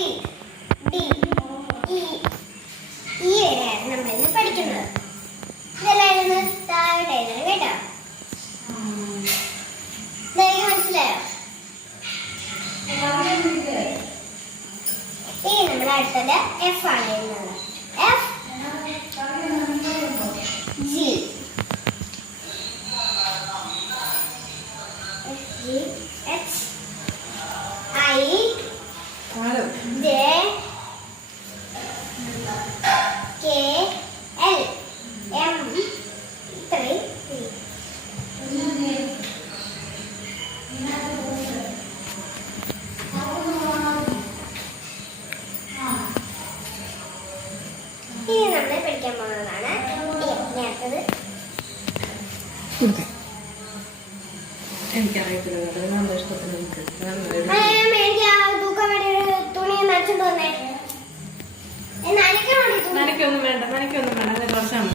C D E ഈ വരെയാണ് നമ്മൾ ഇന്ന് പഠിക്കുന്നത്. ഇതെല്ലായിരുന്നു താഴെ കേട്ടോ. മനസ്സിലായോ? ഇനി അടുത്തത് എഫ് ആണ് എഴുതുന്നത് എഫ് ജി ജി ഇനി നമ്മൾ പഠിക്കാൻ പോകുന്നതാണ്. നേരത്തത് എനിക്കറിയത്തില്ല ഇഷ്ടത്തിന് എനിക്ക് തുണി നനച്ചു തോന്നേ എന്നാലും